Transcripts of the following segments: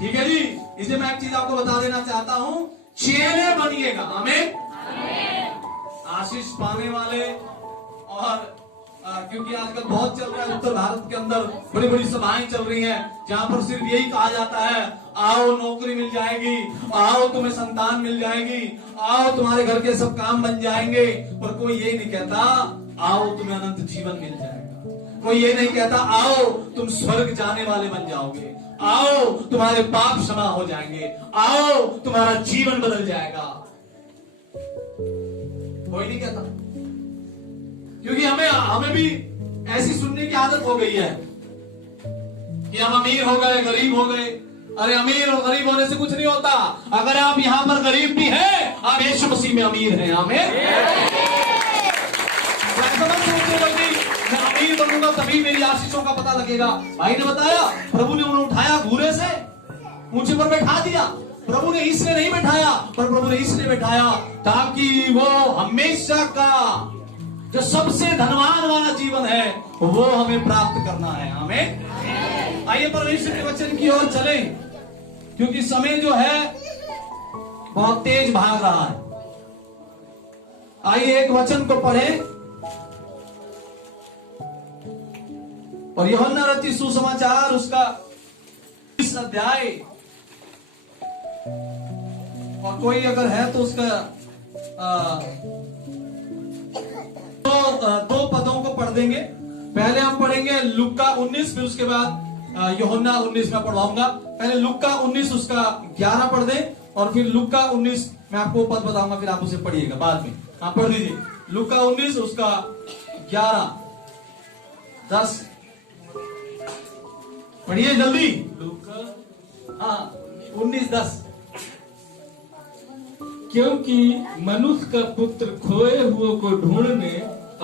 ठीक है जी। इसलिए मैं एक चीज आपको बता देना चाहता हूं, चेले बनिएगा। आमीन। आशीष पाने वाले, और क्योंकि आजकल बहुत चल रहा है उत्तर भारत के अंदर, बड़ी बड़ी सभाएं चल रही हैं जहां पर सिर्फ यही कहा जाता है, आओ नौकरी मिल जाएगी, आओ तुम्हें संतान मिल जाएगी, आओ तुम्हारे घर के सब काम बन जाएंगे। पर कोई ये नहीं कहता आओ तुम्हें अनंत जीवन मिल जाएगा। कोई ये नहीं कहता आओ तुम स्वर्ग जाने वाले बन जाओगे, आओ तुम्हारे पाप क्षमा हो जाएंगे, आओ तुम्हारा जीवन बदल जाएगा। कोई नहीं कहता, क्योंकि हमें भी ऐसी सुनने की आदत हो गई है कि हम अमीर हो गए, गरीब हो गए। अरे अमीर और गरीब होने से कुछ नहीं होता। अगर आप यहां पर गरीब भी हैं, आप यीशु मसीह में अमीर हैं। आमीन। मैं अमीर बनूंगा तभी मेरी आशीषों का पता लगेगा। भाई ने बताया, प्रभु ने उन्हें उठाया घूरे से, ऊंचे पर बैठा दिया। प्रभु ने इसलिए नहीं बैठाया, पर प्रभु ने इसलिए बैठाया ताकि वो हमेशा का जो सबसे धनवान वाला जीवन है वो हमें प्राप्त करना है। आमीन। आइए परमेश्वर के वचन की ओर चलें, क्योंकि समय जो है बहुत तेज भाग रहा है। आइए एक वचन को पढ़ें, और यूहन्ना रचित सुसमाचार उसका 20 अध्याय, और कोई अगर है तो उसका दो पदों को पढ़ देंगे। पहले हम पढ़ेंगे लुक्का 19, फिर उसके बाद यूहन्ना 19 में पढ़वाऊंगा। पहले लुक्का 19 उसका 11 पढ़ दें, और फिर लुक्का 19 मैं आपको पद बताऊंगा, फिर आप उसे पढ़िएगा बाद में। आप पढ़ लीजिए लुक्का 19 उसका 11 10 पढ़िए जल्दी। लुक्का 19 10। क्योंकि मनुष्य का पुत्र खोए हुए को ढूंढने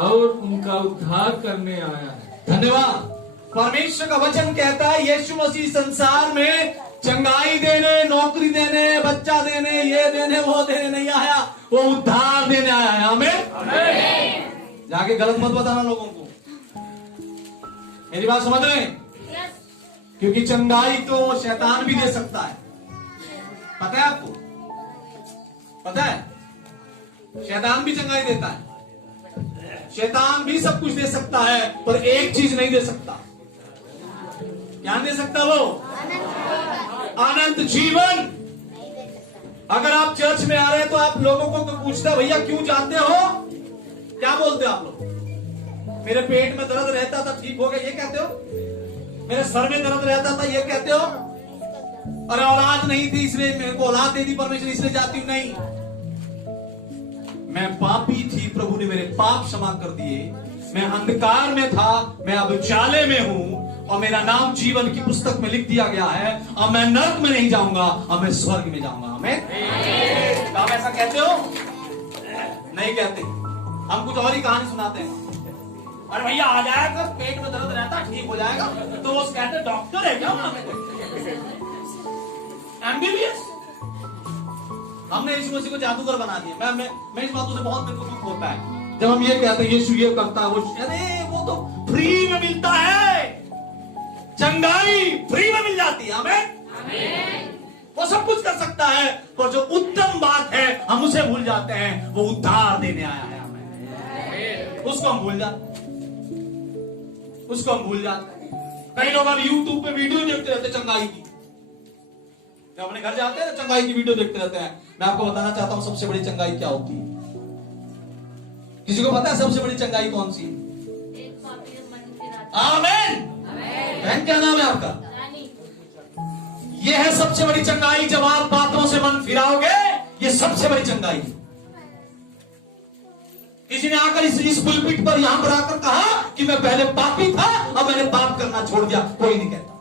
और उनका उद्धार करने आया है। धन्यवाद। परमेश्वर का वचन कहता है यीशु मसीह संसार में चंगाई देने, नौकरी देने, बच्चा देने, ये देने, वो देने नहीं आया, वो उद्धार देने आया है। आमीन। जाके गलत मत बताना लोगों को, मेरी बात समझ रहे हैं? क्योंकि चंगाई तो शैतान भी दे सकता है। पता है आपको? पता है? शैतान भी चंगाई देता है। शैतान भी सब कुछ दे सकता है, पर एक चीज नहीं दे सकता। क्या दे सकता वो? अनंत जीवन। अगर आप चर्च में आ रहे हैं तो आप लोगों को पूछते भैया क्यों जाते हो? क्या बोलते हो आप लोग? मेरे पेट में दर्द रहता था, ठीक हो गया, ये कहते हो? मेरे सर में दर्द रहता था, ये कहते हो? अरे औलाद नहीं थी इसलिए मेरे को औलाद दे दी परमेश्वर, इसलिए जाती हूं। नहीं, मैं पापी थी, प्रभु ने मेरे पाप क्षमा कर दिए। मैं अंधकार में था, मैं अब उजाले में हूं, और मेरा नाम जीवन की पुस्तक में लिख दिया गया है। अब मैं नरक में नहीं जाऊंगा, अब मैं स्वर्ग में जाऊंगा। हमें आप ऐसा कहते हो? नहीं कहते। हम कुछ और ही कहानी सुनाते हैं। अरे भैया आ जाएगा, पेट में दर्द रहता ठीक हो जाएगा, तो वो कहते डॉक्टर है क्या? एमबीबीएस। हमने यीशु मसीह को जादूगर बना दिया। मैं इस बातों से बहुत मेरे को दुख होता है जब हम ये कहते हैं यीशु ये करता है, अरे वो तो फ्री में मिलता है, चंगाई फ्री में मिल जाती है। हमें वो सब कुछ कर सकता है, पर जो उत्तम बात है हम उसे भूल जाते हैं। वो उद्धार देने आया है हमें, उसको हम भूल जाते हैं। कई लोग अब यूट्यूब पे वीडियो देखते रहते चंगाई की, जब अपने घर जाते हैं चंगाई की वीडियो देखते रहते हैं। मैं आपको बताना चाहता हूं सबसे बड़ी चंगाई क्या होती है। किसी को पता है सबसे बड़ी चंगाई कौन सी? आमीन। बहन क्या नाम है आपका? यह है सबसे बड़ी चंगाई। जब आप बातों से मन फिराओगे, ये सबसे बड़ी चंगाई। किसी ने आकर इस पुलपिट पर यहां पर आकर कहा कि मैं पहले पापी था, अब मैंने पाप करना छोड़ दिया। कोई नहीं कहता।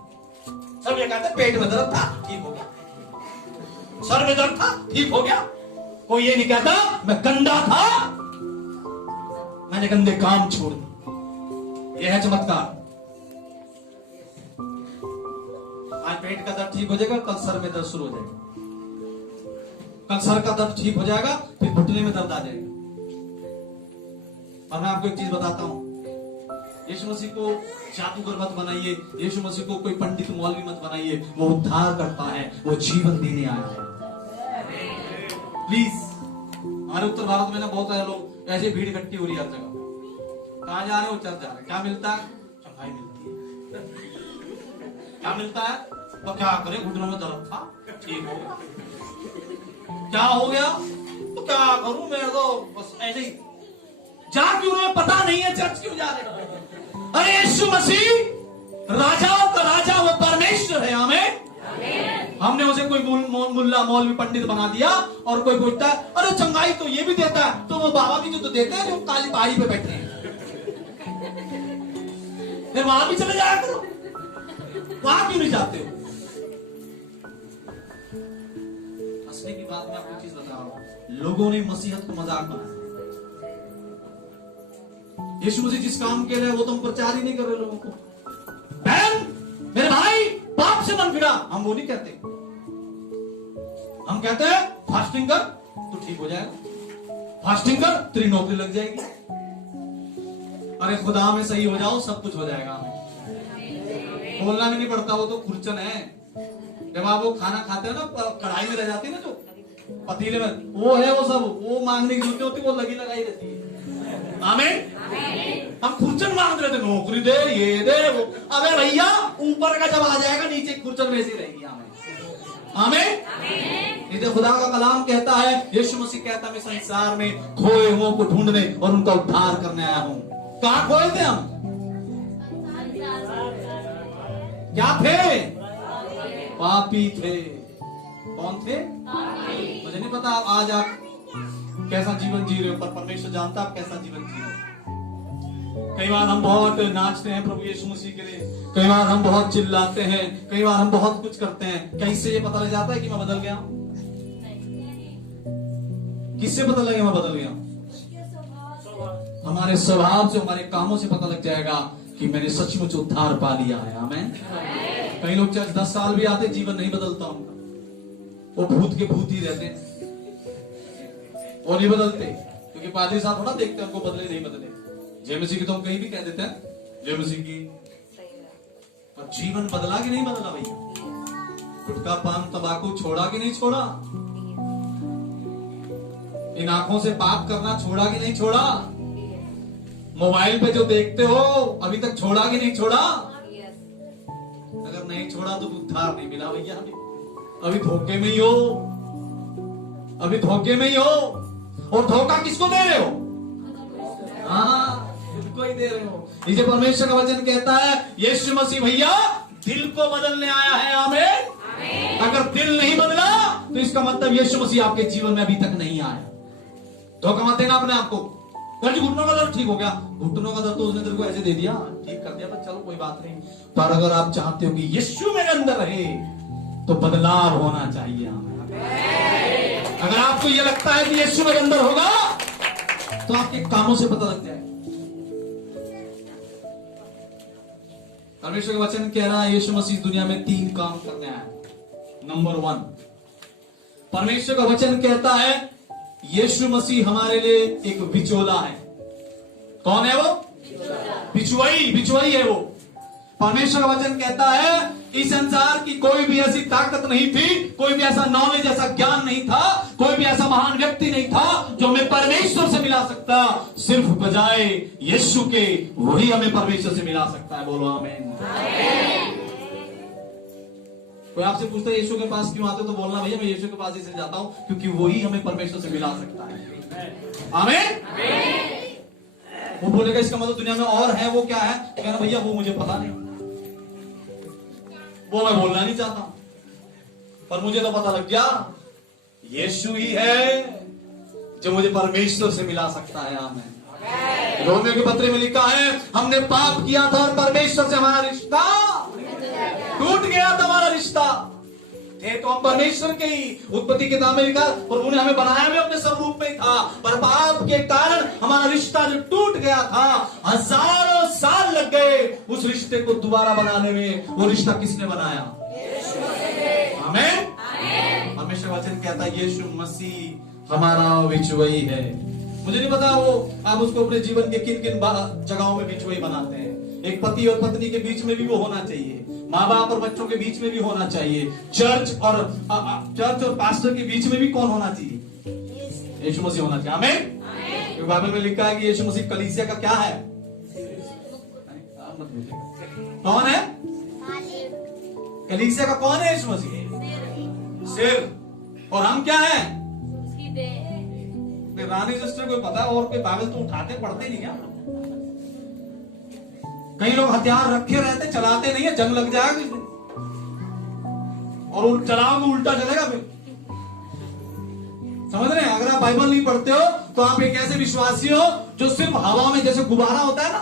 सब ये कहते पेट में दर्द था ठीक हो गया, सर में दर्द था ठीक हो गया। कोई ये नहीं कहता मैं गंदा था, मैंने गंदे काम छोड़ दिए। यह है चमत्कार। आज पेट का दर्द ठीक हो जाएगा, कल सर में दर्द शुरू हो जाएगा, कल सर का दर्द ठीक हो जाएगा, फिर घुटने में दर्द आ जाएगा। और मैं आपको एक चीज बताता हूं, यीशु मसीह को जादूगर मत बनाइए, यीशु मसीह को कोई पंडित मौलवी मत बनाइए। वो उद्धार करता है, वो जीवन देने आया है। प्लीज, हमारे उत्तर भारत में ना बहुत सारे लोग ऐसे भीड़ इकट्ठी हो रही है हर जगह। कहाँ जा रहे हो? चर्च जा रहे हैं। क्या मिलता है? चंगाई मिलती है। क्या मिलता है? तो क्या करें, घुटनों में दर्द था, ठीक हो गया। क्या हो गया? तो क्या करूं, मैं तो बस ऐसे ही जा क्यों रहे, पता नहीं है चर्च क्यों जा रहे। अरे यीशु मसीह राजाओं का राजा, वो परमेश्वर है। आमीन। हमने उसे कोई मुल्ला मौलवी पंडित बना दिया, और कोई पूछता है अरे चंगाई तो ये भी देता है, तो वो बाबा भी जो तो देते हैं जो काली पहाड़ी पे बैठे हैं, फिर वहां भी चले जाया करो। वहां क्यों नहीं जाते हो? हंसने की बात मैं आपको चीज बता रहा हूं, लोगों ने मसीहत को मजाक बनाया। यीशु मसीह जिस काम के लिए वो तो हम प्रचार ही नहीं कर रहे लोगों को। बहन, मेरे भाई, पाप से मन फिरा, हम वो नहीं कहते। हम कहते हैं फास्टिंग कर तो ठीक हो जाएगा, फास्टिंग कर तेरी नौकरी लग जाएगी, अरे खुदा में सही हो जाओ सब कुछ हो जाएगा। हमें बोलना भी नहीं पड़ता, वो तो खुरचन है। जब आप वो खाना खाते हो ना, कढ़ाई में रह जाती है ना, जो पतीले में, वो है वो सब, वो मांगने की जरूरत होती है, वो लगी लगाई रहती है। आमीन। हम खुरचन मांग रहे थे, नौकरी दे, ये दे, वो। अबे भैया, ऊपर का जब आ जाएगा नीचे खुरचन वैसी रहेगी। आमीन। इसे खुदा का कलाम कहता है, यीशु मसीह कहता है, मैं संसार में खोए हुओं को ढूंढने और उनका उद्धार करने आया हूं। कहां खोए थे हम? क्या थे? पापी थे। कौन थे? मुझे नहीं पता आज आप कैसा जीवन जी रहे हो, पर परमेश्वर जानता आप कैसा जीवन जी रहे हो। कई बार हम बहुत नाचते हैं प्रभु यीशु मसीह के लिए, कई बार हम बहुत चिल्लाते हैं, कई बार हम बहुत कुछ करते हैं। कैसे ये पता लग जाता है कि मैं बदल गया हूं? किससे पता लगे मैं बदल गया हूं? हमारे स्वभाव से, हमारे कामों से पता लग जाएगा कि मैंने सचमुच उद्धार पा लिया है। आमीन। कई लोग चाहे 10 साल भी आते, जीवन नहीं बदलता उनका, वो भूत के भूत ही रहते हैं, वो नहीं बदलते, क्योंकि पादरी साहब थोड़ा देखते हैं उनको बदले नहीं बदले। जय मसीह की तो हम कहीं भी कह देते हैं जय मसीह की, पर जीवन बदला कि नहीं बदला भैया? गुटखा पान तंबाकू छोड़ा कि नहीं छोड़ा? इन आंखों से पाप करना छोड़ा कि नहीं छोड़ा? मोबाइल पे जो देखते हो अभी तक छोड़ा कि नहीं छोड़ा? अगर नहीं छोड़ा तो उद्धार नहीं मिला भैया। अभी धोखे में ही हो, अभी धोखे में ही हो। और धोखा किसको दे रहे हो? हाँ, खुद को ही दे रहे हो। इसे परमेश्वर का वचन कहता है, यीशु मसीह भैया दिल को बदलने आया है। आमीन। अगर दिल नहीं बदला तो इसका मतलब यीशु मसीह आपके जीवन में अभी तक नहीं आया। धोखा मत देना अपने आप को। घुटनों का दर्द ठीक हो गया, घुटनों का दर्द तो उसने तेरे को ऐसे दे दिया, ठीक कर दिया, पर चलो कोई बात नहीं। पर अगर आप चाहते हो कि यीशु मेरे अंदर रहे तो बदलाव होना चाहिए। अगर आपको यह लगता है कि यीशु मेरे अंदर होगा तो आपके कामों से पता लग जाए। परमेश्वर का वचन कह रहा है, यीशु मसीह दुनिया में 3 काम करने आया। नंबर 1, परमेश्वर का वचन कहता है यीशु मसीह हमारे लिए एक बिचौला है। कौन है वो? बिचवाई है वो। परमेश्वर का वचन कहता है इस संसार की कोई भी ऐसी ताकत नहीं थी, कोई भी ऐसा नॉलेज, ऐसा ज्ञान नहीं था, कोई भी ऐसा महान व्यक्ति नहीं था जो हमें परमेश्वर से मिला सकता। सिर्फ बजाय यीशु के वही हमें परमेश्वर से मिला सकता है। बोलो आमीन। कोई आपसे पूछता है यीशु के पास क्यों आते हो, तो बोलना भैया मैं यीशु के पास इसलिए जाता हूं क्योंकि वही हमें परमेश्वर से मिला सकता है। आमीन। वो बोलेगा इसका मतलब दुनिया में और है, वो क्या है? तो कहना भैया वो मुझे पता नहीं, वो मैं बोलना नहीं चाहता, पर मुझे तो पता लग गया यीशु ही है जो मुझे परमेश्वर से मिला सकता है। आमीन। रोमियो के पत्र में लिखा है हमने पाप किया था और परमेश्वर से हमारा रिश्ता टूट गया था। हमारा रिश्ता थे तो हम परमेश्वर के ही। उत्पत्ति किताब में लिखा प्रभु ने हमें बनाया भी अपने स्वरूप में था, पर पाप के कारण हमारा रिश्ता जो टूट गया था, हजारों साल लग गए उस रिश्ते को दोबारा बनाने में। वो रिश्ता किसने बनाया? आमीन। परमेश्वर वचन कहता है यीशु मसीह हमारा बिचवई है। मुझे नहीं पता वो आप उसको अपने जीवन के किन किन जगहों में बिचवई बनाते हैं। एक पति और पत्नी के बीच में भी वो होना चाहिए, माँ बाप और बच्चों के बीच में भी होना चाहिए, चर्च और पास्टर के बीच में भी कौन होना चाहिए? यीशु मसीह होना चाहिए। आमीन। बाइबल में लिखा है कि यीशु मसीह कलीसिया का क्या है? कौन है? कलीसिया का कौन है? यीशु मसीह सिर। और हम क्या है? रानी सिस्टर को पता है, और कोई बाइबल तो उठाते पढ़ते नहीं क्या? कई लोग हथियार रखे रहते, चलाते नहीं है, जंग लग जाएगा किसी दिन, और चलाओगे उल्टा चलेगा फिर। समझ रहे हैं? अगर आप बाइबल नहीं पढ़ते हो तो आप एक ऐसे विश्वासी हो जो सिर्फ हवा में, जैसे गुब्बारा होता है ना,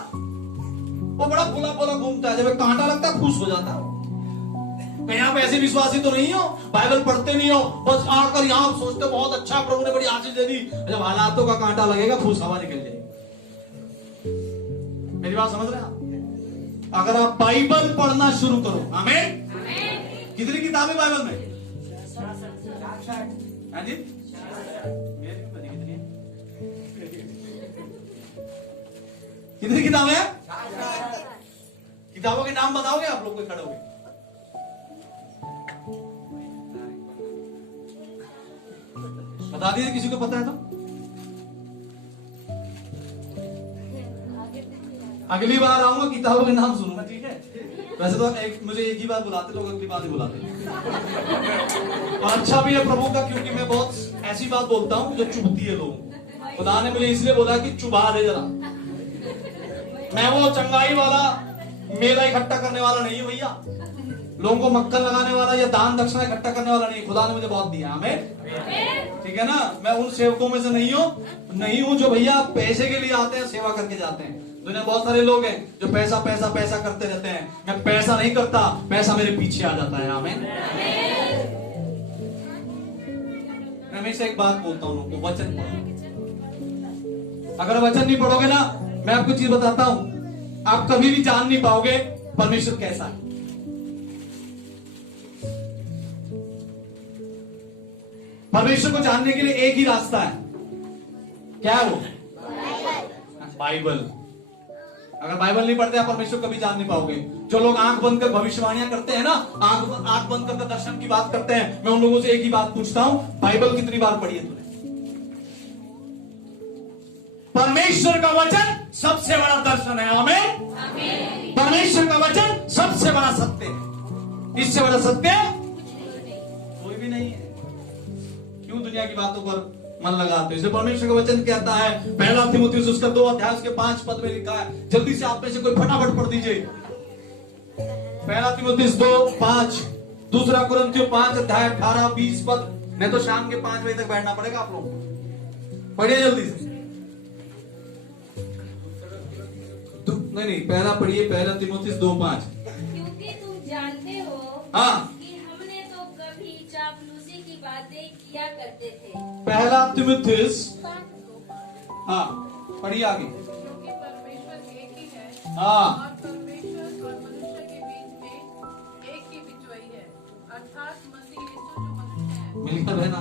वो बड़ा फुला फुला घूमता है, जब एक कांटा लगता है फूस हो जाता है। कहीं आप ऐसे विश्वासी तो नहीं हो, बाइबल पढ़ते नहीं हो, बस आकर यहां सोचते हो बहुत अच्छा प्रभु ने बड़ी आशीष दे दी, जब हालातों का कांटा लगेगा फूस हवा निकल जाएगी। मेरी बात समझ रहे हैं आप? अगर आप बाइबल पढ़ना शुरू करो, आमीन। कितनी किताबें बाइबल में? हाँ जी, कितनी किताबें हैं? किताबों के नाम बताओगे आप लोग? कोई खड़े होंगे? बता दीजिए, किसी को पता है तो। अगली बार आऊंगा किताबों के नाम सुनूंगा, ठीक है? वैसे तो मुझे एक ही बार बुलाते लोग, अगली बार नहीं बुलाते। और अच्छा भी है प्रभु का, क्योंकि मैं बहुत ऐसी बात बोलता हूं जो चुभती है लोग। खुदा ने मुझे इसलिए बोला कि चुभा दे जरा। मैं वो चंगाई वाला, मेरा इकट्ठा करने वाला नहीं हूं भैया, लोगों को मक्खन लगाने वाला या दान दक्षिणा इकट्ठा करने वाला नहीं। खुदा ने मुझे बहुत दिया, हमें, ठीक है ना? मैं उन सेवकों में से नहीं हूं जो भैया पैसे के लिए आते हैं, सेवा करके जाते हैं। दुनिया बहुत सारे लोग हैं जो पैसा पैसा पैसा करते रहते हैं। मैं पैसा नहीं करता, पैसा मेरे पीछे आ जाता है। आमीन। मैं हमेशा एक बात बोलता हूं लोगों को, वचन पढ़ो। अगर वचन नहीं पढ़ोगे ना, मैं आपको चीज बताता हूं, आप कभी भी जान नहीं पाओगे परमेश्वर कैसा है। परमेश्वर को जानने के लिए एक ही रास्ता है, क्या है वो? बाइबल। अगर बाइबल नहीं पढ़ते आप परमेश्वर कभी जान नहीं पाओगे। जो लोग आंख बंद कर भविष्यवाणियां करते हैं ना, आंख बंद कर दर्शन की बात करते हैं, मैं उन लोगों से एक ही बात पूछता हूं, बाइबल कितनी बार पढ़ी है तूने? परमेश्वर का वचन सबसे बड़ा दर्शन है। आमीन। परमेश्वर का वचन सबसे बड़ा सत्य है। इससे बड़ा सत्य कोई भी नहीं है। क्यों दुनिया की बातों पर मन लगाते? इसलिए परमेश्वर का वचन कहता है, पहला तीमुथियुस उसका 2 अध्याय उसके 5 पद में लिखा है। जल्दी से आप में से कोई फटाफट पढ़ दीजिए। पहला तीमुथियुस 2:5, दूसरा कुरिन्थियों 5 अध्याय 18-20 पद। नहीं तो शाम के 5 बजे तक बैठना पड़ेगा आप लोगों को। पढ़िए जल्दी से। नहीं, पहला पढ़िए, पहला तीमुथियुस 2:5। क्योंकि तुम जानते हो कि हमने तो कभी चापलूसी की बातें किया करते थे। पहला तीमुथियुस, हाँ पढ़िए आगे। क्योंकि परमेश्वर एक ही है, हाँ, और परमेश्वर और मनुष्य के बीच में एक ही बिचवाई है, अर्थात मसीह यीशु जो मनुष्य है। मिलकर रहना,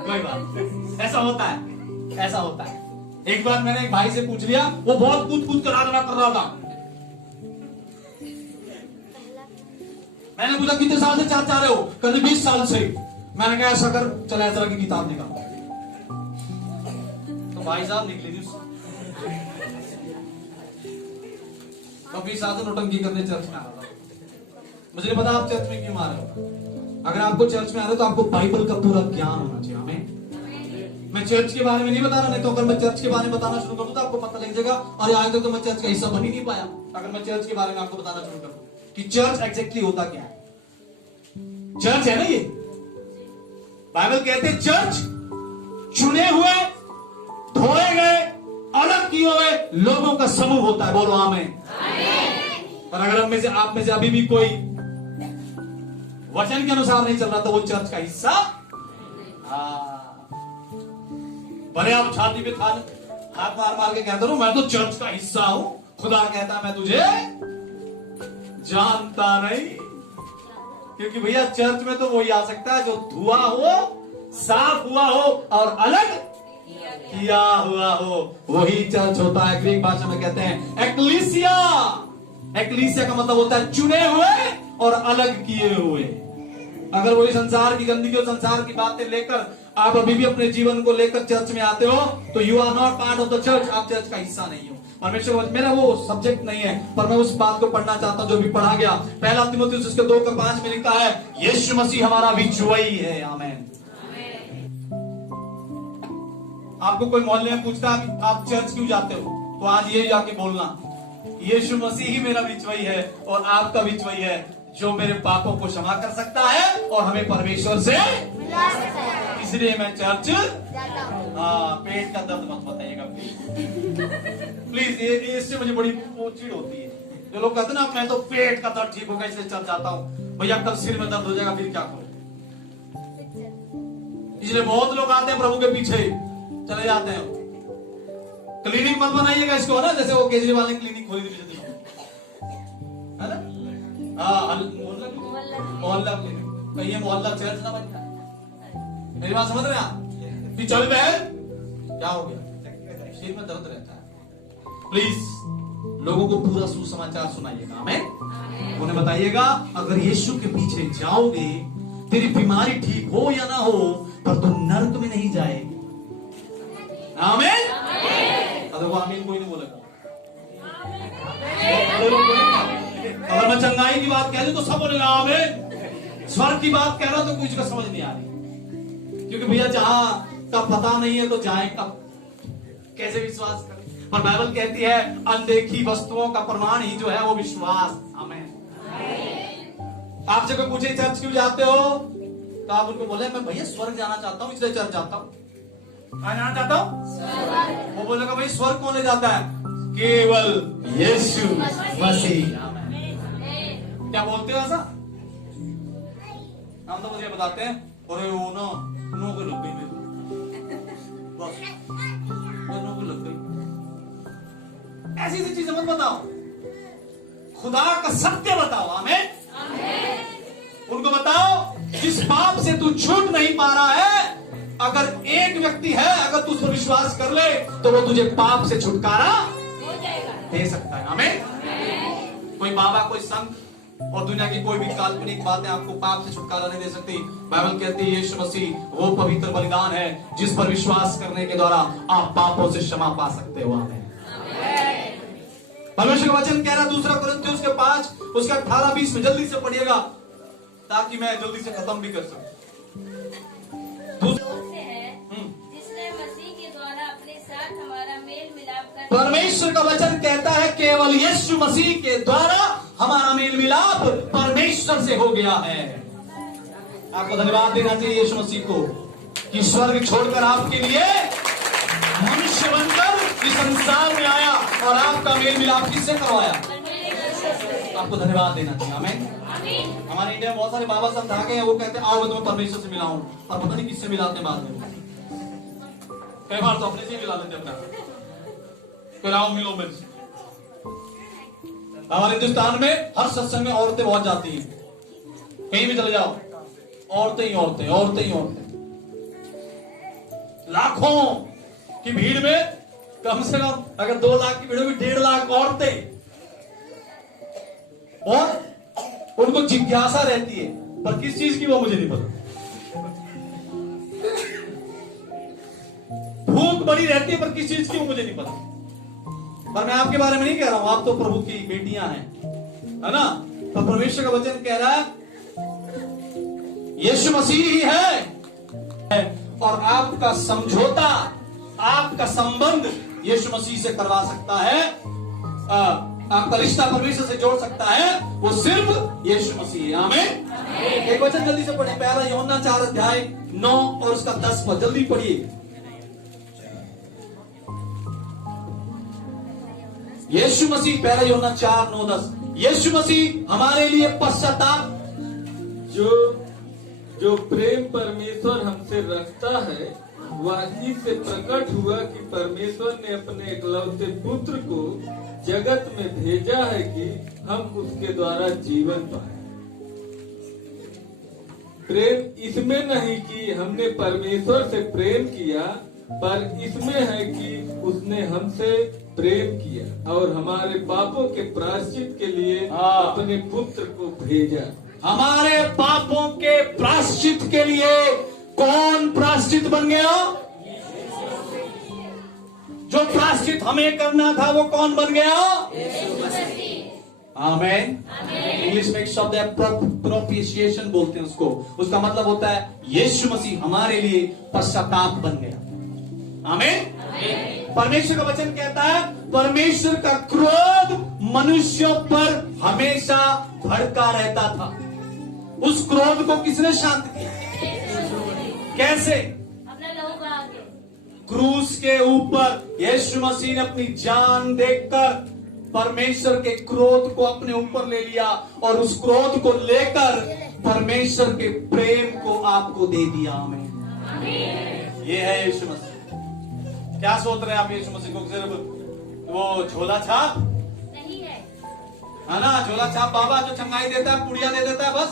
कोई बात। ऐसा होता है, ऐसा होता है। एक बार मैंने एक भाई से पूछ लिया, वो बहुत कूद कर आराधना कर रहा था। मैंने पूछा कितने साल से चर्च आ रहे हो? कहते 20 साल से। मैंने कहा ऐसा कर, चल ऐसा की किताब निकाल। तो भाई साहब निकले थी तो 20 साल से नोटंकी करने चर्च में आ रहा था। मुझे नहीं पता आप चर्च में क्यों आ रहे हो। अगर आपको चर्च में आ रहे हो तो आपको बाइबल का पूरा ज्ञान होना चाहिए। हमें, मैं चर्च के बारे में नहीं बता रहा, नहीं तो अगर मैं चर्च के बारे में बताना शुरू कर दूं तो आपको पता लग जाएगा, और आज तक तो मैं चर्च का हिस्सा बन ही नहीं पाया। अगर मैं चर्च के बारे में आपको बताना शुरू कर दूं कि चर्च एग्जैक्टली होता क्या है। चर्च है ना ये, बाइबल कहते हैं चर्च चुने हुए, धोए गए, अलग किए हुए लोगों का समूह होता है। बोलो आमीन। और अगर आप में से अभी भी कोई वचन के अनुसार नहीं चल रहा तो वो चर्च का हिस्सा। भले आप छाती पे हाथ मार मार के कहते रहो मैं तो चर्च का हिस्सा हूं, खुदा कहता मैं तुझे जानता नहीं। क्योंकि भैया चर्च में तो वही आ सकता है जो धुआ हो, साफ हुआ हो और अलग किया हुआ हो, वही चर्च होता है। ग्रीक भाषा में कहते हैं एक्लीसिया। एक्लीसिया का मतलब होता है चुने हुए और अलग किए हुए। अगर वही संसार की गंदगी और संसार की बातें लेकर आप अभी भी अपने जीवन को लेकर चर्च में आते हो तो you are not part of the church, आप चर्च का हिस्सा नहीं हो। परमेश्वर, मेरा वो सब्जेक्ट नहीं है, पर मैं उस बात को पढ़ना चाहता हूं जो भी पढ़ा गया। पहला तीमुथियुस उसके 2:5 में लिखा है, यीशु मसीह हमारा बिचवई है। आमेन। आपको कोई मोहल्ले में पूछता है आप चर्च क्यों जाते हो, तो आज ये जाके बोलना, यीशु मसीह ही मेरा बिचवई है और आपका बिचवई है, जो मेरे पापों को क्षमा कर सकता है और हमें परमेश्वर से मिला सकता है। इसलिए मैं चर्च जाता हूं। हाँ, पेट का दर्द मत बताइएगा प्लीज। ये इससे मुझे बड़ी चिढ़ होती है जो लोग कहते हैं ना, मैं तो पेट का दर्द ठीक होगा इसलिए चर्च जाता हूँ। भैया कल सिर में दर्द हो जाएगा फिर क्या करूं? इसलिए बहुत लोग आते हैं प्रभु के पीछे चले जाते हैं। क्लिनिक मत बनाइएगा इसको ना, जैसे वो केजरीवाल ने क्लिनिक खोली थी, है ना? हाँ, मोहल्ला क्लिनिक। ये मोहल्ला चर्च ना बन जाए। मेरी बात समझ रहे हैं आप? चल बहन क्या हो गया, सिर में दर्द रहता है। प्लीज लोगों को पूरा सुसमाचार सुनाइएगा। आमीन। उन्हें बताइएगा अगर यीशु के पीछे जाओगे, तेरी बीमारी ठीक हो या ना हो, पर तुम नरक में नहीं जाएगी। आमीन। अगर वो आमीन कोई नहीं बोलेगा। अगर मैं चंगाई की बात कह दूं तो सब बोलेगा आमीन। स्वर्ग की बात कह रहा तो कुछ का समझ नहीं आ रही, क्योंकि भैया जहां का पता नहीं है तो जाए कब, कैसे विश्वास करें? पर बाइबल कहती है अनदेखी वस्तुओं का प्रमाण ही जो है वो विश्वास। आमीन। आपसे कोई पूछे चर्च क्यों जाते हो, तो आप उनको बोले मैं भैया स्वर्ग जाना चाहता हूँ इसलिए चर्च जाता हूँ। कहाँ जाना चाहता हूँ? वो बोलेगा भाई स्वर्ग कौन ले जाता है? केवल यीशु मसीह। क्या बोलते हो ऐसा? हम तो मुझे बताते हैं और वो ना उन्हों को लग गई, बस उन्हों को लग गई। ऐसी ऐसी चीजें मत बताओ, खुदा का सत्य बताओ। आमीन। उनको बताओ जिस पाप से तू छूट नहीं पा रहा है, अगर एक व्यक्ति है, अगर तू उस पर विश्वास कर ले तो वो तुझे पाप से छुटकारा दे सकता है। आमीन। कोई बाबा, कोई संत और दुनिया की कोई भी काल्पनिक बातें आपको पाप से छुटकारा नहीं दे सकती। बाइबल कहती है यीशु मसीह वो पवित्र बलिदान है जिस पर विश्वास करने के द्वारा आप पापों से क्षमा पा सकते हो। आमीन। परमेश्वर का वचन कह रहा है 2 कुरिन्थियों के 5 उसका 18-20 में, जल्दी से पढ़िएगा ताकि मैं जल्दी से खत्म भी कर सकूं। जिसने मसीह के द्वारा अपने साथ हमारा मेल मिलाप कर, परमेश्वर का वचन कहता है केवल यीशु मसीह के द्वारा हमारा मेल मिलाप परमेश्वर से हो गया है। आपको धन्यवाद देना चाहिए यीशु मसीह को कि स्वर्ग छोड़कर आपके लिए मनुष्य बनकर इस संसार में आया और आपका मेल मिलाप किससे करवाया? आपको धन्यवाद देना चाहिए। आमीन। हमारे इंडिया में बहुत सारे बाबा संत आ गए हैं, वो कहते हैं आओ मैं तुम्हें परमेश्वर से मिलाऊं, और पता नहीं किससे मिलाते हैं बाद में। कई बार तो अपने से मिला लेते अपना, फिर आओ मिलो मेरे से। हमारे हिंदुस्तान में हर सत्संग में औरतें बहुत जाती हैं, कहीं भी चले जाओ औरतें ही औरतें, औरतें ही औरतें। लाखों की भीड़ में कम से कम अगर 2 लाख की भीड़ में 1.5 लाख औरतें, और उनको जिज्ञासा रहती है, पर किस चीज की वो मुझे नहीं पता। भूख बड़ी रहती है पर किस चीज की वो मुझे नहीं पता। पर मैं आपके बारे में नहीं कह रहा हूं, आप तो प्रभु की बेटियां हैं, है ना? तो परमेश्वर का वचन कह रहा है यीशु मसीह ही है और आपका समझौता, आपका संबंध यीशु मसीह से करवा सकता है, आपका रिश्ता परमेश्वर से जोड़ सकता है, वो सिर्फ यीशु मसीह है। आमीन। एक वचन जल्दी से पढ़िए, पहला यूहन्ना 4:9 और उसका 10 पर जल्दी पढ़िए। यीशु मसीह, पहला यूहन्ना 4:9-10। यीशु मसीह हमारे लिए पश्चाताप, जो प्रेम परमेश्वर हमसे रखता है वह इससे प्रकट हुआ कि परमेश्वर ने अपने इकलौते पुत्र को जगत में भेजा है कि हम उसके द्वारा जीवन पाए। प्रेम इसमें नहीं कि हमने परमेश्वर से प्रेम किया, पर इसमें है कि उसने हमसे प्रेम किया और हमारे पापों के प्रायश्चित के लिए अपने पुत्र को भेजा। हमारे पापों के प्रायश्चित के लिए कौन प्रायश्चित बन गया? जो प्रायश्चित हमें करना था वो कौन बन गया? आमीन। इंग्लिश में एक शब्द है प्रोपिशिएशन बोलते हैं उसको। उसका मतलब होता है यीशु मसीह हमारे लिए पश्चाताप बन गया। आमीन। परमेश्वर का वचन कहता है परमेश्वर का क्रोध मनुष्यों पर हमेशा भड़का रहता था। उस क्रोध को किसने शांत किया? कैसे? अपना लहू बहा के। क्रूस के ऊपर यीशु मसीह ने अपनी जान देकर परमेश्वर के क्रोध को अपने ऊपर ले लिया और उस क्रोध को लेकर परमेश्वर के प्रेम को आपको दे दिया। आमीन। ये है यीशु मसीह। क्या सोच रहे हैं आप यीशु मसीह को सिर्फ वो झोला छाप नहीं है ना? झोला छाप बाबा जो चंगाई देता है, पुड़िया दे देता है, बस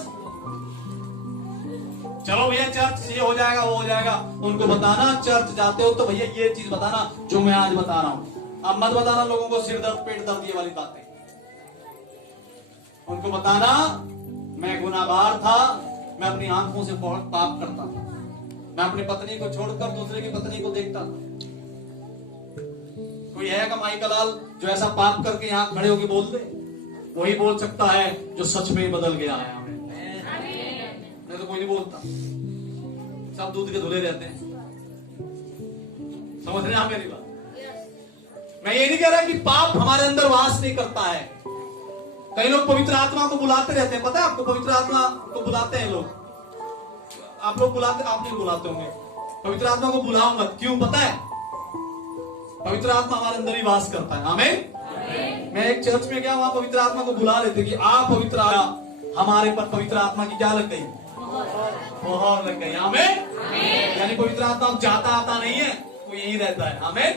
चलो भैया चर्च ये हो जाएगा वो हो जाएगा। उनको बताना चर्च जाते हो तो भैया ये चीज बताना जो मैं आज बता रहा हूं। अब मत बताना लोगों को सिर दर्द पेट दर्द ये वाली बातें। उनको बताना मैं गुनाहगार था, मैं अपनी आंखों से बहुत पाप करता था, मैं अपनी पत्नी को छोड़कर दूसरे की पत्नी को देखता था। कोई है का माई कलाल जो ऐसा पाप करके यहाँ खड़े होकर बोल दे? वही बोल सकता है जो सच में बदल गया है। हमें नहीं तो कोई नहीं बोलता। सब दूध के धुले रहते हैं। समझ रहे हैं आप मेरी बात? मैं ये नहीं कह रहा कि पाप हमारे अंदर वास नहीं करता है। कई लोग पवित्र आत्मा को बुलाते रहते हैं। पता है आपको? पवित्र आत्मा को बुलाते हैं लोग। आप लोग बुलाते, आप नहीं बुलाते होंगे। पवित्र आत्मा को बुलाओ मत। क्यों? पता है पवित्र आत्मा हमारे अंदर ही वास करता है। आमीन। मैं एक चर्च में गया, वहां पवित्र आत्मा को बुला लेते कि आप पवित्र हमारे पर पवित्र आत्मा की क्या लग गई? मोहर लग गई। आमीन। यानी पवित्र आत्मा जाता आता नहीं है, वो यही रहता है। आमीन।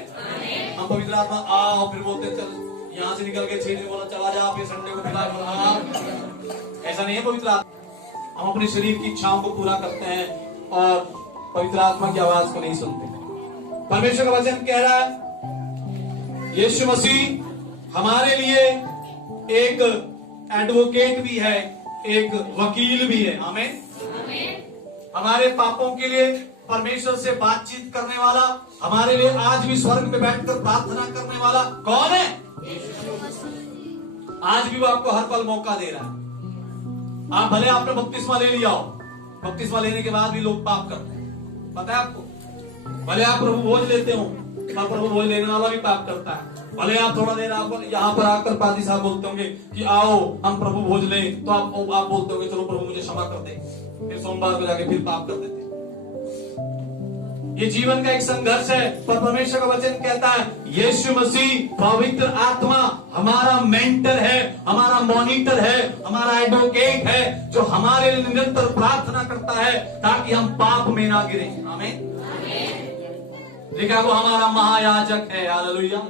हम पवित्र आत्मा आओ फिर बोलते चल यहाँ से निकल के 6 दिन बोला चला जा, फिर संडे को फिर ऐसा नहीं है पवित्र आत्मा। हम अपने शरीर की इच्छाओं को पूरा करते हैं और पवित्र आत्मा की आवाज को नहीं सुनते। परमेश्वर का वचन कह रहा है यीशु मसीह हमारे लिए एक एडवोकेट भी है, एक वकील भी है। आमीन। हमारे पापों के लिए परमेश्वर से बातचीत करने वाला, हमारे लिए आज भी स्वर्ग में बैठकर प्रार्थना करने वाला कौन है? आज भी वो आपको हर पल मौका दे रहा है। आप भले आपने बपतिस्मा ले लिया हो, बपतिस्मा लेने के बाद भी लोग पाप करते हैं। पता है आपको? भले आप प्रभु भोज लेते हो, प्रभु भोज लेने वाला भी पाप करता है। भले आप थोड़ा देर आप यहाँ पर आकर पादी साहब बोलते होंगे कि आओ हम प्रभु भोज लें, तो आप बोलते होंगे चलो प्रभु मुझे क्षमा कर दे, फिर सोमवार को जाके फिर पाप कर देते। ये जीवन का एक संघर्ष है। पर परमेश्वर का वचन कहता है यीशु मसीह पवित्र आत्मा हमारा मेंटर है, हमारा मॉनिटर है, हमारा एडवोकेट है, जो हमारे लिए निरंतर प्रार्थना करता है ताकि हम पाप में ना गिरे। आमीन। देखा वो हमारा महायाजक है। हालेलुया।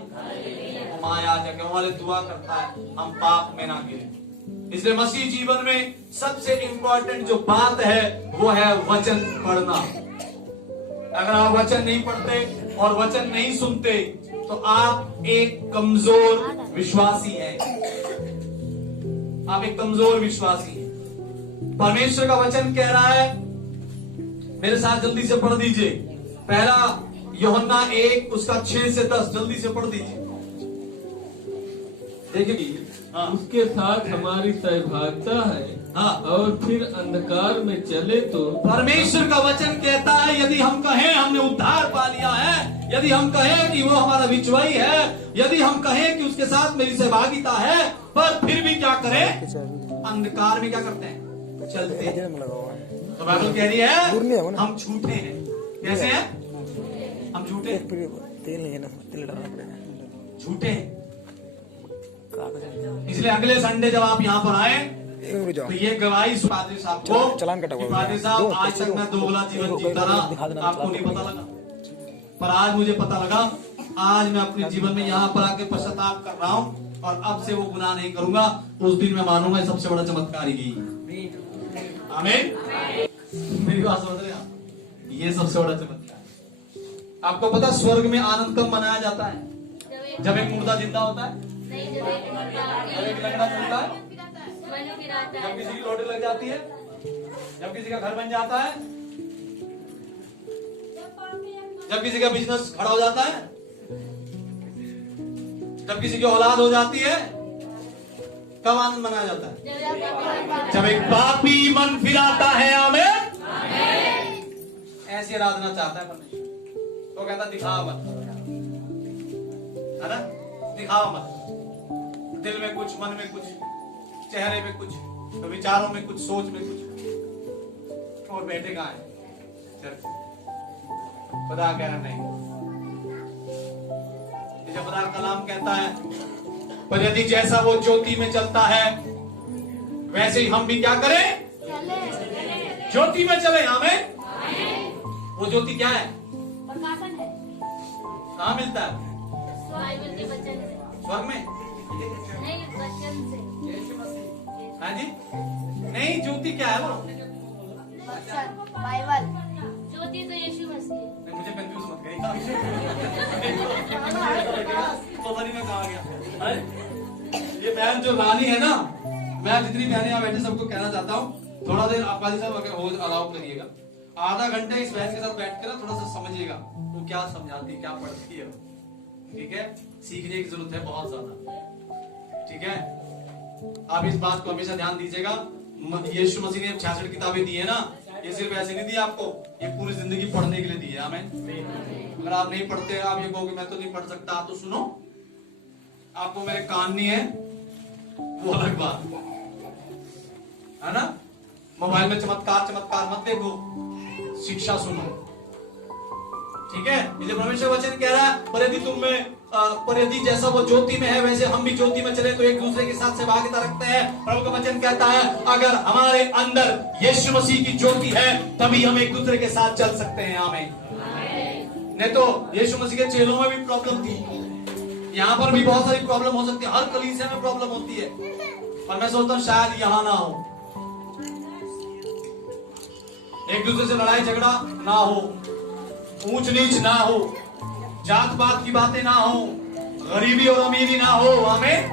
महायाजक है, हमारे दुआ करता है हम पाप में ना गिरे। इसलिए मसीह जीवन में सबसे इंपॉर्टेंट जो बात है वो है वचन पढ़ना। अगर आप वचन नहीं पढ़ते और वचन नहीं सुनते तो आप एक कमजोर विश्वासी हैं। आप एक कमजोर विश्वासी हैं। परमेश्वर का वचन कह रहा है, मेरे साथ जल्दी से पढ़ दीजिए, पहला यूहन्ना 1 उसका 6 से 10 जल्दी से पढ़ दीजिए। देखिए उसके साथ हमारी सहभागिता है। हाँ। और फिर अंधकार में चले तो परमेश्वर का वचन कहता है यदि हम कहें हमने उद्धार पा लिया है, यदि हम कहें कि वो हमारा विचवाई है, यदि हम कहें कि उसके साथ मेरी सहभागिता है, पर फिर भी क्या करें? अंधकार में क्या करते हैं? चलते हैं। तो बाइबल कह रही है हम झूठे हैं। कैसे हैं हम? झूठे झूठे हैं। इसलिए अगले संडे जब आप यहाँ पर आए तो ये गवाही पादरी साहब को, पादरी साहब आज तक मैं दोगला जीवन जीता रहा, आपको नहीं पता लगा, पर आज मुझे पता लगा। आज मैं अपने जीवन में यहाँ पर आके पश्चाताप कर रहा हूँ और अब से वो गुनाह नहीं करूंगा। उस दिन मैं मानूंगा सबसे बड़ा चमत्कार ही। आमीन। मेरी बात समझ रहे हैं आप? ये सबसे बड़ा चमत्कार। आपको पता स्वर्ग में आनंद कब मनाया जाता है? जब एक मुर्दा जिंदा होता है, नहीं, जब एक लंगड़ा मिलता है, मन गिराता जब है, किसी की लॉटरी लग जाती है, जब किसी का घर बन जाता है, जब किसी का बिजनेस खड़ा हो जाता है, जब किसी की औलाद हो जाती है, कब आनंद मनाया जाता है? जब एक पापी मन फिराता है। आमीन। ऐसी आराधना चाहता है परमेश्वर। तो कहता दिखावा मत, है ना, दिखावा मत। दिल में कुछ, मन में कुछ, चेहरे में कुछ, तो विचारों में कुछ, सोच में कुछ, और बैठे कहाँ है चर्च? खुदा कह रहा नहीं। जब खुदा का कलाम कहता है, पर यदि जैसा वो ज्योति में चलता है वैसे ही हम भी क्या करें? ज्योति में चले। हमें वो ज्योति क्या है? प्रकाशन है, कहाँ मिलता है? बाइबल के वचन से, स्वर्ग में? नहीं वचन से, हाँ जी, नहीं, ज्योति क्या है वो? वचन, बाइबल। ज्योति तो यीशु मसीह है। नहीं, मुझे कंफ्यूज मत करिएगा। पता नहीं मैं कहाँ गया। अरे, ये बहन जो रानी है ना, मैं जितनी बहनें यहाँ बैठे सबको कहना चाहता हूँ, थोड़ा देर आप साहब अगर हो अलाउ करिएगा, आधा घंटे इस बहन के साथ बैठ कर थोड़ा सा समझिएगा वो क्या समझाती है, क्या पढ़ती है। ठीक है, सीखने की जरूरत है बहुत ज्यादा। ठीक है, आप इस बात को हमेशा ध्यान दीजिएगा। यीशु मसीह ने 66 किताबें दी है ना, ये सिर्फ ऐसे नहीं दी आपको, ये पूरी जिंदगी पढ़ने के लिए दी है। आमीन। अगर आप नहीं पढ़ते, आप ये कहोगे मैं तो नहीं पढ़ सकता, तो सुनो, आपको मेरे कान नहीं है वो अलग बात है ना। मोबाइल में चमत्कार मत देखो, शिक्षा सुनो। ठीक है, ये परमेश्वर वचन कह रहा है, पर यदि जैसा वो ज्योति में है वैसे हम भी ज्योति में चले तो एक दूसरे के साथ सहभागिता रखते हैं। प्रभु का वचन कहता है, अगर हमारे अंदर यीशु मसीह की ज्योति है तभी हम एक दूसरे के साथ चल सकते हैं। आमीन। नहीं तो यीशु मसीह के चेलों में भी प्रॉब्लम थी, यहाँ पर भी बहुत सारी प्रॉब्लम हो सकती है, हर कलीसिया में प्रॉब्लम होती है, पर मैं सोचता हूँ शायद यहाँ ना हो। एक दूसरे से लड़ाई झगड़ा ना हो, ऊंच नीच ना हो, जात पात की बातें ना हो, गरीबी और अमीरी ना हो। हमें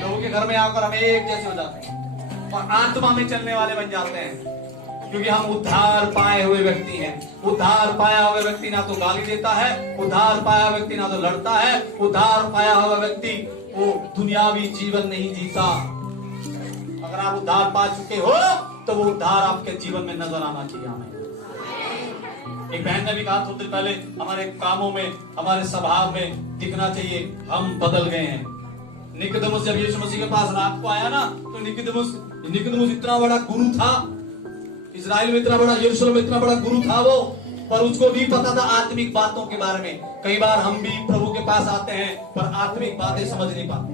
प्रभु के घर में आकर हम एक जैसे हो जाते हैं और आत्मा में चलने वाले बन जाते हैं, क्योंकि हम उद्धार पाए हुए व्यक्ति हैं। उद्धार पाया हुआ व्यक्ति ना तो गाली देता है, उद्धार पाया हुआ व्यक्ति ना तो लड़ता है, उद्धार पाया हुआ व्यक्ति वो दुनियावी जीवन नहीं जीता। अगर आप उद्धार पा चुके हो तो वो उद्धार आपके जीवन में नजर आना चाहिए। हमें एक बहन ने भी कहा थोड़ी देर पहले, हमारे कामों में, हमारे स्वभाव में दिखना चाहिए हम बदल गए हैं। निकोदेमुस जब यीशु मसीह के पास रात को आया ना, तो निकोदेमुस इतना बड़ा गुरु था, इजराइल में इतना बड़ा, यरूशलेम में इतना बड़ा गुरु था वो, पर उसको भी पता था आत्मिक बातों के बारे में। कई बार हम भी प्रभु के पास आते हैं पर आत्मिक बातें समझ नहीं पाते।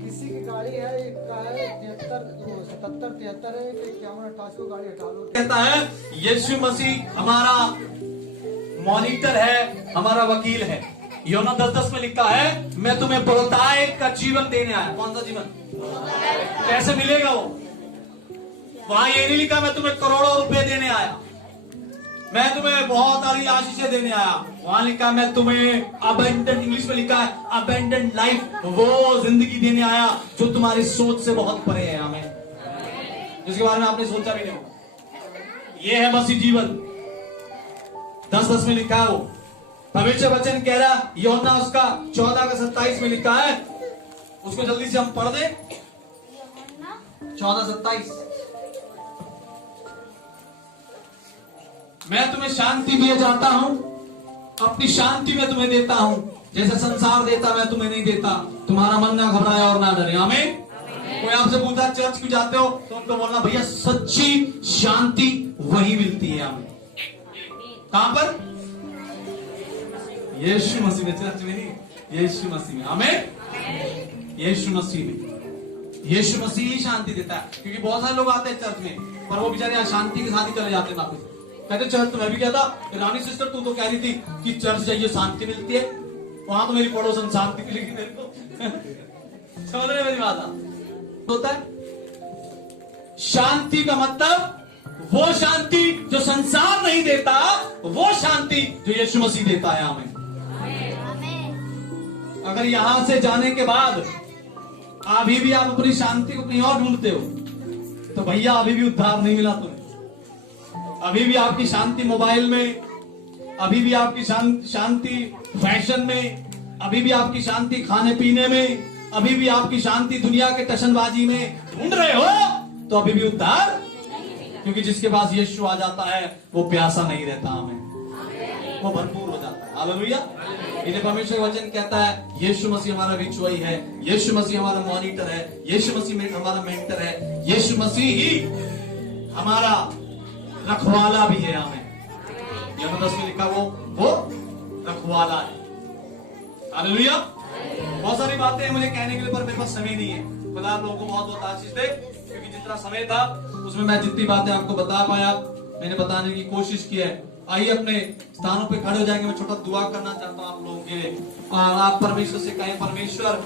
किसी की गाड़ी है, एक का है 77 73 है, 51 88 को गाड़ी हटा लो। कहता है यीशु मसीह हमारा मॉनिटर है, हमारा वकील है। योना 10:10 में लिखा है, मैं तुम्हें बहुतायत का जीवन देने आया। कौन सा जीवन? कैसे मिलेगा वो? वहां ये नहीं लिखा मैं तुम्हें करोड़ों रुपए देने आया, मैं तुम्हें बहुत सारी आशीषें देने आया। वहां लिखा मैं तुम्हें अबेंडेंट, इंग्लिश में लिखा है अबेंडेंट लाइफ, वो जिंदगी देने आया जो तुम्हारी सोच से बहुत परे है। हमें जिसके बारे में आपने सोचा भी नहीं होगा। ये है मसीह जीवन। 10:10 में लिखा है वो। पवित्र वचन कह रहा, यूहन्ना उसका 14:27 में लिखा है, उसको जल्दी से हम पढ़ दें। 14:27, मैं तुम्हें शांति दिए जाता हूं, अपनी शांति में तुम्हें देता हूं, जैसे संसार देता मैं तुम्हें नहीं देता। तुम्हारा मन ना घबराए और ना डरे। आमीन। कोई आपसे पूछा चर्च क्यों जाते हो, तो उनको बोलना भैया सच्ची शांति वही मिलती है हमें। कहां पर? यीशु मसीह में, चर्च में नहीं, यीशु मसीह में। आमीन। यीशु मसीह में, यीशु मसीह ही शांति देता है। क्योंकि बहुत सारे लोग आते हैं चर्च में, पर वो बेचारे शांति के साथ ही चले जाते हैं वापस। कहते चर्च तो मैं भी कहता, रानी सिस्टर तू तो कह रही थी कि चर्च जाइए शांति मिलती है, वहां तो मेरी पड़ोसन शांति मिलेगी मेरे को। समझ रहे मेरी बात? होता है शांति का मतलब वो शांति जो संसार नहीं देता, वो शांति जो यीशु मसीह देता है हमें। अगर यहां से जाने के बाद अभी भी आप अपनी शांति को कहीं और ढूंढते हो तो भैया अभी भी उद्धार नहीं मिला तुम्हें। अभी भी आपकी शांति मोबाइल में, अभी भी आपकी शांति फैशन में, अभी भी आपकी शांति खाने पीने में, अभी भी आपकी शांति दुनिया के टशनबाजी में ढूंढ रहे हो तो अभी भी उद्धार, क्योंकि जिसके पास यीशु आ जाता है वो प्यासा नहीं रहता, हमें वो भरपूर हो जाता है। हालेलुया। इन्हें परमेश्वर का वचन कहता है यीशु मसीह हमारा विचवाई है, यीशु मसीह हमारा मॉनिटर है, यीशु मसीह हमारा मेंटर है, यीशु मसीह ही हमारा रखवाला भी है। हमें यह 10 में लिखा वो रखवाला है। हालेलुया। बहुत सारी बातें हैं मुझे कहने के लिए, पर मेरे पास समय नहीं है। खुदा आप लोगों को बहुत बहुत आशीष दे, क्योंकि जितना समय था उसमें मैं जितनी बातें आपको बता पाया मैंने बताने की कोशिश की है। आइए अपने स्थानों पे खड़े हो जाएंगे। मैं छोटा दुआ करना चाहता हूँ आप लोगों के लिए। और आप परमेश्वर से कहें, परमेश्वर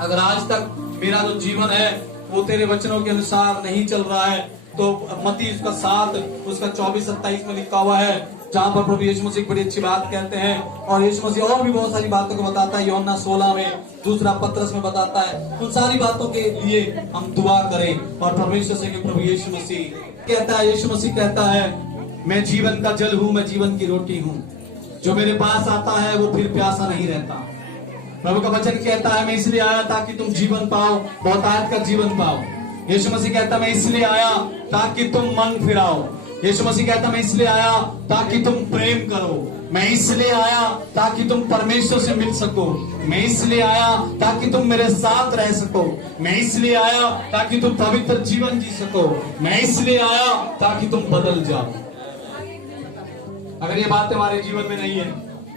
अगर आज तक मेरा जो जीवन है वो तेरे वचनों के अनुसार नहीं चल रहा है, तो मत्ती उसका 7 उसका 24-27 में लिखा हुआ है, जहाँ पर प्रभु यीशु मसीह बड़ी अच्छी बात कहते हैं। और यीशु मसीह और भी बहुत सारी बातों को बताता है। यूहन्ना 16 में, दूसरा पत्रस में बताता है। उन सारी बातों के लिए हम दुआ करें और परमेश्वर से कि प्रभु यीशु मसीह कहता है, यीशु मसीह कहता है मैं जीवन का जल हूँ, मैं जीवन की रोटी हूँ, जो मेरे पास आता है वो फिर प्यासा नहीं रहता। प्रभु का वचन कहता है मैं इसलिए आया ताकि तुम जीवन पाओ, बहुतायत का जीवन पाओ। यीशु मसीह कहता है मैं इसलिए आया ताकि तुम मन फिराओ। यीशु मसीह कहता है मैं इसलिए आया ताकि तुम प्रेम करो। मैं इसलिए आया ताकि तुम परमेश्वर से मिल सको। मैं इसलिए आया ताकि तुम मेरे साथ रह सको। मैं इसलिए आया ताकि तुम पवित्र जीवन जी सको। मैं इसलिए आया ताकि तुम बदल जाओ। अगर ये बात हमारे जीवन में नहीं है,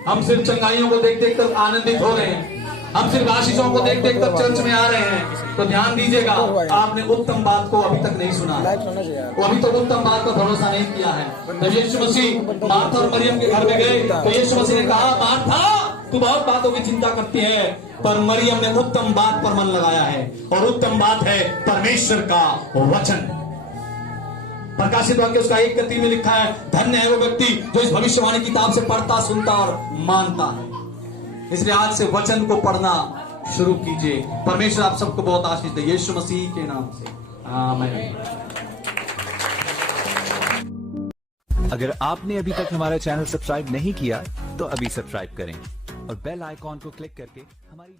हम सिर्फ चंगाइयों को देख देख कर आनंदित हो रहे हैं, हम सिर्फ आशीषों को देख देख कर चर्च में आ रहे हैं, तो ध्यान दीजिएगा आपने उत्तम बात को अभी तक नहीं सुना है, वो अभी तक उत्तम बात पर भरोसा नहीं किया है। तो यीशु मसीह मार्था और मरियम के घर में गए तो यीशु मसीह ने कहा मार्था तू बहुत बातों की चिंता करती है, पर मरियम ने उत्तम बात पर मन लगाया है, और उत्तम बात है परमेश्वर का वचन। प्रकाशित वाक्य उसका 1:3 में लिखा है धन्य है वो व्यक्ति जो इस भविष्यवाणी किताब से पढ़ता, सुनता और मानता है। इसलिए आज से वचन को पढ़ना शुरू कीजिए। परमेश्वर आप सबको बहुत आशीष दे, यीशु मसीह के नाम से आमीन। अगर आपने अभी तक हमारा चैनल सब्सक्राइब नहीं किया तो अभी सब्सक्राइब करें और बेल आइकॉन को क्लिक करके हमारी